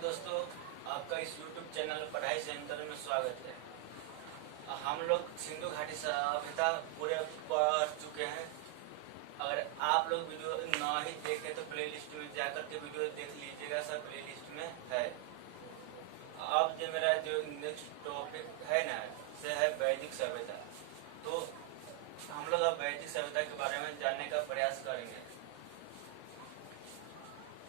दोस्तों, आपका इस YouTube चैनल पढ़ाई सेंटर में स्वागत है। हम लोग सिंधु घाटी सभ्यता पूरे पढ़ चुके हैं। अगर आप लोग वीडियो ना ही देखें तो प्लेलिस्ट में जाकर के वीडियो देख लीजिएगा, सब प्लेलिस्ट में है। अब जो मेरा जो नेक्स्ट टॉपिक है ना, से है वैदिक सभ्यता। तो हम लोग अब वैदिक सभ्यता के बारे में जानने का प्रयास करेंगे।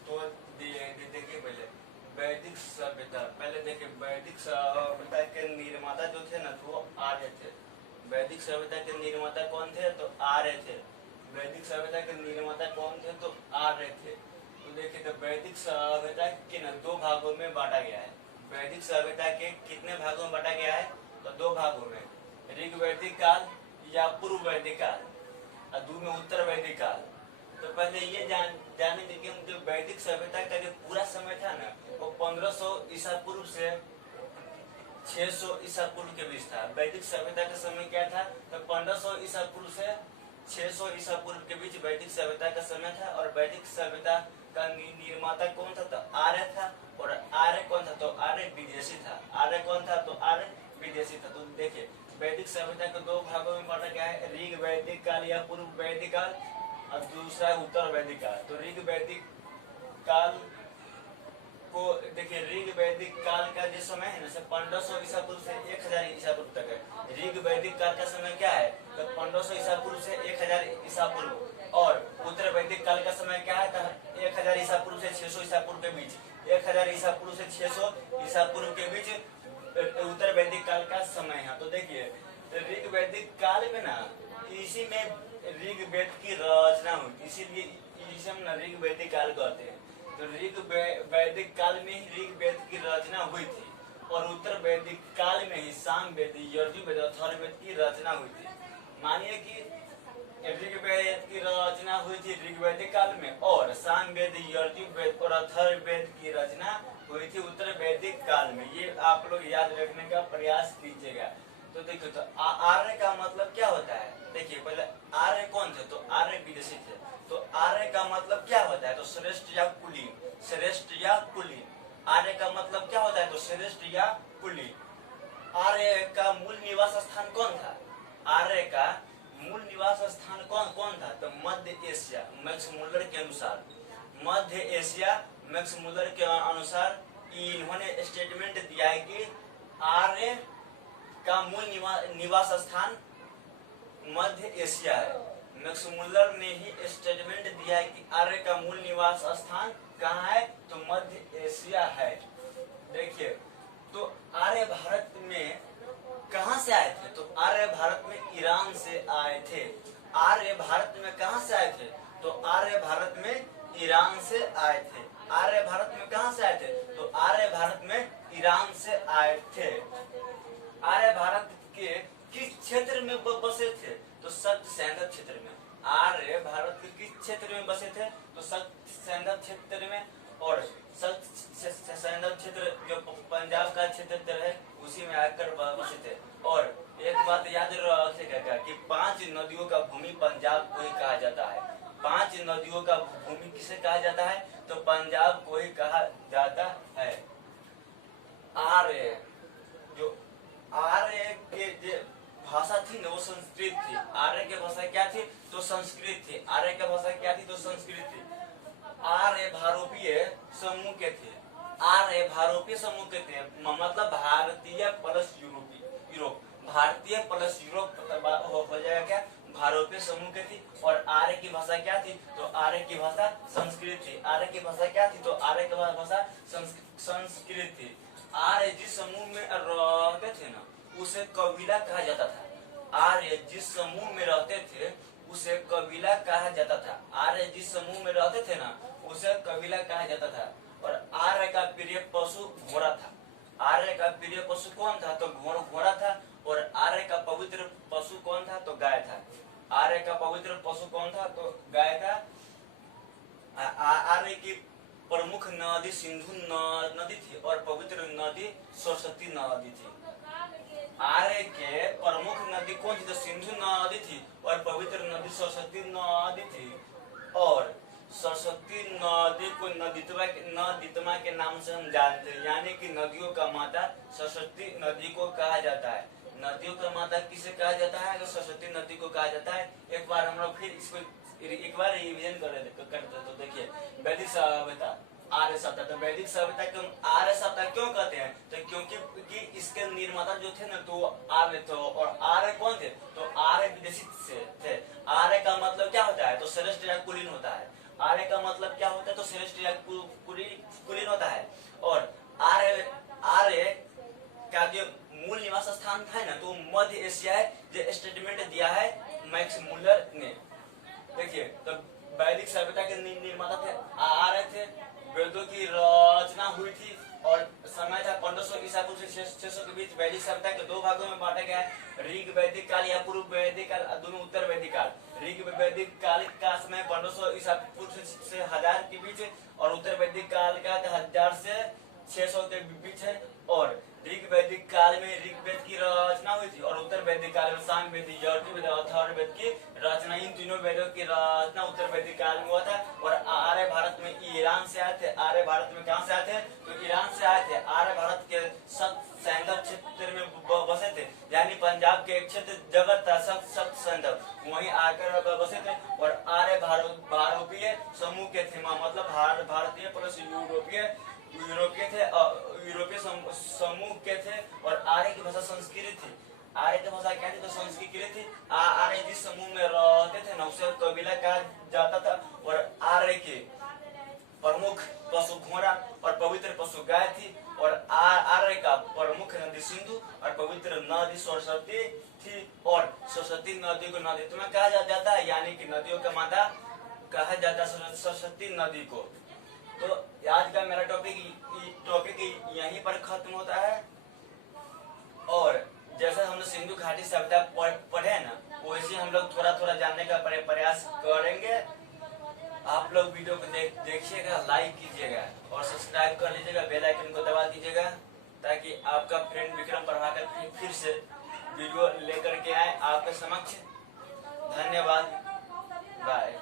तो देखिए पहले वैदिक सभ्यता, पहले देखिए वैदिक सभ्यता के निर्माता जो थे ना, वो आर्य थे। वैदिक सभ्यता के निर्माता कौन थे? तो आर्य थे। वैदिक सभ्यता के निर्माता कौन थे? तो आर्य थे। तो देखिए, तो वैदिक सभ्यता के ना दो भागों में बांटा गया है। वैदिक सभ्यता के कितने भागों में बांटा गया है? तो दो भागों में, ऋग वैदिक काल या पूर्व वैदिक काल, और दो में उत्तर वैदिक काल। तो पहले ये जाने दे कि हम जो वैदिक सभ्यता का जो पूरा समय था ना, वो 1500 ईसा पूर्व से 600 ईसा पूर्व के बीच था। वैदिक सभ्यता का समय क्या था? तो 1500 ईसा पूर्व से 600 ईसा पूर्व के बीच वैदिक सभ्यता का समय था। और वैदिक सभ्यता का निर्माता कौन था? तो आर्य था। और आर्य कौन था? तो आर्य विदेशी था। आर्य कौन था? तो आर्य विदेशी था। तो देखिए, वैदिक सभ्यता को दो भागों में बांटा गया है, ऋग वैदिक काल या पूर्व वैदिक काल, और दूसरा है उत्तर वैदिक काल। तो ऋग वैदिक काल को देखिए, ऋग वैदिक काल का जो समय है ना, 1500 ईसा पूर्व से 1000 ईसा पूर्व तक है। ऋग वैदिक काल का समय क्या है? तो 1500 ईसा पूर्व से 1000 ईसा पूर्व। और उत्तर वैदिक काल का समय क्या है? तो 1000 ईसा पूर्व से 600 ईसा पूर्व के बीच। 1000 ईसा पूर्व से 600 ईसा पूर्व के बीच उत्तर वैदिक काल का समय है। तो देखिए, ऋग वैदिक काल में ना, इसी में ऋग वेद की रचना हुई, इसीलिए इसे हम ऋग वैदिक काल कहते हैं। तो ऋग वैदिक काल में ही ऋग वेद की रचना हुई थी। और उत्तर वैदिक काल में ही साम वेद, यजुर्वेद, अथर्ववेद की रचना हुई थी। मानिए कि ऋग वेद की रचना हुई थी ऋग वैदिक काल में, और साम वेद, यजुर्वेद और अथर्ववेद की रचना हुई थी उत्तर वैदिक काल में। ये आप लोग याद रखने का प्रयास कीजिएगा। तो देखो, तो आर्य का मतलब क्या होता है? देखिए, पहले आर्य कौन थे? तो आर्य विदेशी थे। तो आर्य का मतलब क्या होता है? तो श्रेष्ठ या कुलीन। श्रेष्ठ या कुलीन। आर्य का मतलब क्या होता है? तो श्रेष्ठ या कुलीन। आर्य का मूल निवास स्थान कौन था? आर्य का मूल निवास स्थान कौन था? तो मध्य एशिया। मैक्स मुलर के अनुसार, मध्य एशिया मैक्स मुलर के अनुसार इन्होंने स्टेटमेंट दिया है कि आर्य का मूल निवास स्थान मध्य एशिया है। मैक्स मुलर ने ही स्टेटमेंट दिया है कि आर्य का मूल निवास स्थान कहाँ है? तो मध्य एशिया है। देखिए, तो आर्य भारत में कहाँ से आए थे? तो आर्य भारत में ईरान से आए थे। आर्य भारत में कहाँ से आए थे? तो आर्य भारत में ईरान से आए थे। आर्य भारत में कहाँ से आए थे? तो आर्य भारत में ईरान से आए थे। आर्य भारत के किस क्षेत्र में बसे थे? तो सप्त सैंधव क्षेत्र में। आर्य भारत के किस क्षेत्र में बसे थे? तो सप्त सैंधव क्षेत्र में। और सप्त सैंधव क्षेत्र जो पंजाब का क्षेत्र है, उसी में आकर बसे थे। और एक बात याद रखिएगा कि 5 नदियों का भूमि पंजाब को ही कहा जाता है। 5 नदियों का भूमि किसे कहा जाता है? तो पंजाब को ही कहा जाता है। आर्य, जो आर्य के जो भाषा थी ना, वो संस्कृत थी। आर्य की भाषा क्या थी? तो संस्कृत थी। आर्य की भाषा क्या थी? तो संस्कृत थी। आर्य भारोपीय समूह के थे। आर्य भारोपीय समूह के थे, मतलब भारतीय प्लस यूरोप। भारतीय प्लस यूरोप हो जाएगा क्या? भारोपीय समूह के थी। और आर्य की भाषा क्या थी? तो आर्य की भाषा संस्कृत थी। आर्य की भाषा क्या थी? तो आर्य की भाषा संस्कृत थी। आर्य जिस समूह में रहते थे ना, उसे कबीला कहा जाता था। आर्य जिस समूह में रहते थे, उसे कबीला कहा जाता था। आर्य जिस समूह में रहते थे ना, उसे कबीला कहा जाता था। और आर्य का प्रिय पशु घोड़ा था। आर्य का प्रिय पशु कौन था? तो घोड़ा था। और आर्य का पवित्र पशु कौन था? तो गाय था। आर्य का पवित्र पशु कौन था? तो गाय था। आर्य की प्रमुख नदी सिंधु नदी थी, और पवित्र नदी सरस्वती नदी थी। आर्य के प्रमुख नदी कौन थी? तो सिंधु नदी थी, और पवित्र नदी सरस्वती नदी थी। और सरस्वती नदी को नदीतमा के नाम से हम जानते हैं, यानी कि नदियों का माता सरस्वती नदी को कहा जाता है। नदियों का माता किसे कहा जाता है? तो सरस्वती नदी को कहा जाता है। एक बार हम लोग फिर इसको एक बार रिवीजन करते तो देखिए, वैदिक सभ्यता, आर्य सभ्यता। तो वैदिक सभ्यता को आर्य सभ्यता क्यों कहते हैं? तो क्योंकि इसके निर्माता जो थे ना तो आर्य थे। और आर्य कौन थे? तो आर्य विदेशी से थे। आर्य का मतलब क्या होता है? तो श्रेष्ठ या कुलीन होता है। आर्य का मतलब क्या होता है? तो श्रेष्ठ या कुलीन होता है। और आर्य का जो मूल निवास स्थान था ना तो मध्य एशिया है, जो स्टेटमेंट दिया है मैक्स मुलर ने। देखिए, तो वैदिक सभ्यता के निर्माता थे आर्य थे। वेदों की रचना हुई थी और समय था 1500 ईसा पूर्व से 600 के बीच। वैदिक सभ्यता के दो भागों में बांटा गया है, ऋग वैदिक काल या पूर्व वैदिक काल, दोनों उत्तर वैदिक काल। ऋग वैदिक काल का समय 1500 ईसा पूर्व से 1000 के बीच, और उत्तर वैदिक काल का 1000 से 600 के बीच है। और ऋग वैदिक काल में ऋग्वेद की रचना हुई थी, और उत्तर वैदिक काल में सामवेद, यजुर्वेद, अथर्ववेद की रचना। इन तीनों वेदों की रचना उत्तर वैदिक काल में हुआ था। और आर्य भारत में ईरान से आए थे। आर्य भारत में कहां से आए थे? तो ईरान से आए थे। आर्य भारत के सैंधव क्षेत्र में बसे थे, यानी पंजाब के क्षेत्र जगत था सख्त सैंधव, वहीं आकर बसे थे। और आर्य भारतीय समूह के थे, मतलब भारतीय प्लस यूरोपीय थे, यूरोपीय समूह के थे। और आर्य की भाषा संस्कृत थी। आर्य की भाषा क्या थी? तो संस्कृत थी। आर्य जिस समूह में रहते थे ना उसे कबीला कहा जाता था। और आर्य के प्रमुख पशु घोड़ा और पवित्र पशु गाय थी। और आर्य का प्रमुख नदी सिंधु और पवित्र नदी सरस्वती थी। और सरस्वती नदी को नदीतमा कहा जाता है, यानी कि नदियों का माता कहा जाता है सरस्वती नदी को। तो आज का मेरा टॉपिक यहीं पर खत्म होता है। और जैसे हम लोग सिंधु घाटी सभ्यता पढ़े ना, वैसे हम लोग थोड़ा थोड़ा जानने का प्रयास करेंगे। आप लोग वीडियो को देखिएगा, लाइक कीजिएगा और सब्सक्राइब कर लीजिएगा, बेल आइकन को दबा दीजिएगा, ताकि आपका फ्रेंड विक्रम प्रभाकर फिर से वीडियो लेकर के आए आपके समक्ष। धन्यवाद, बाय।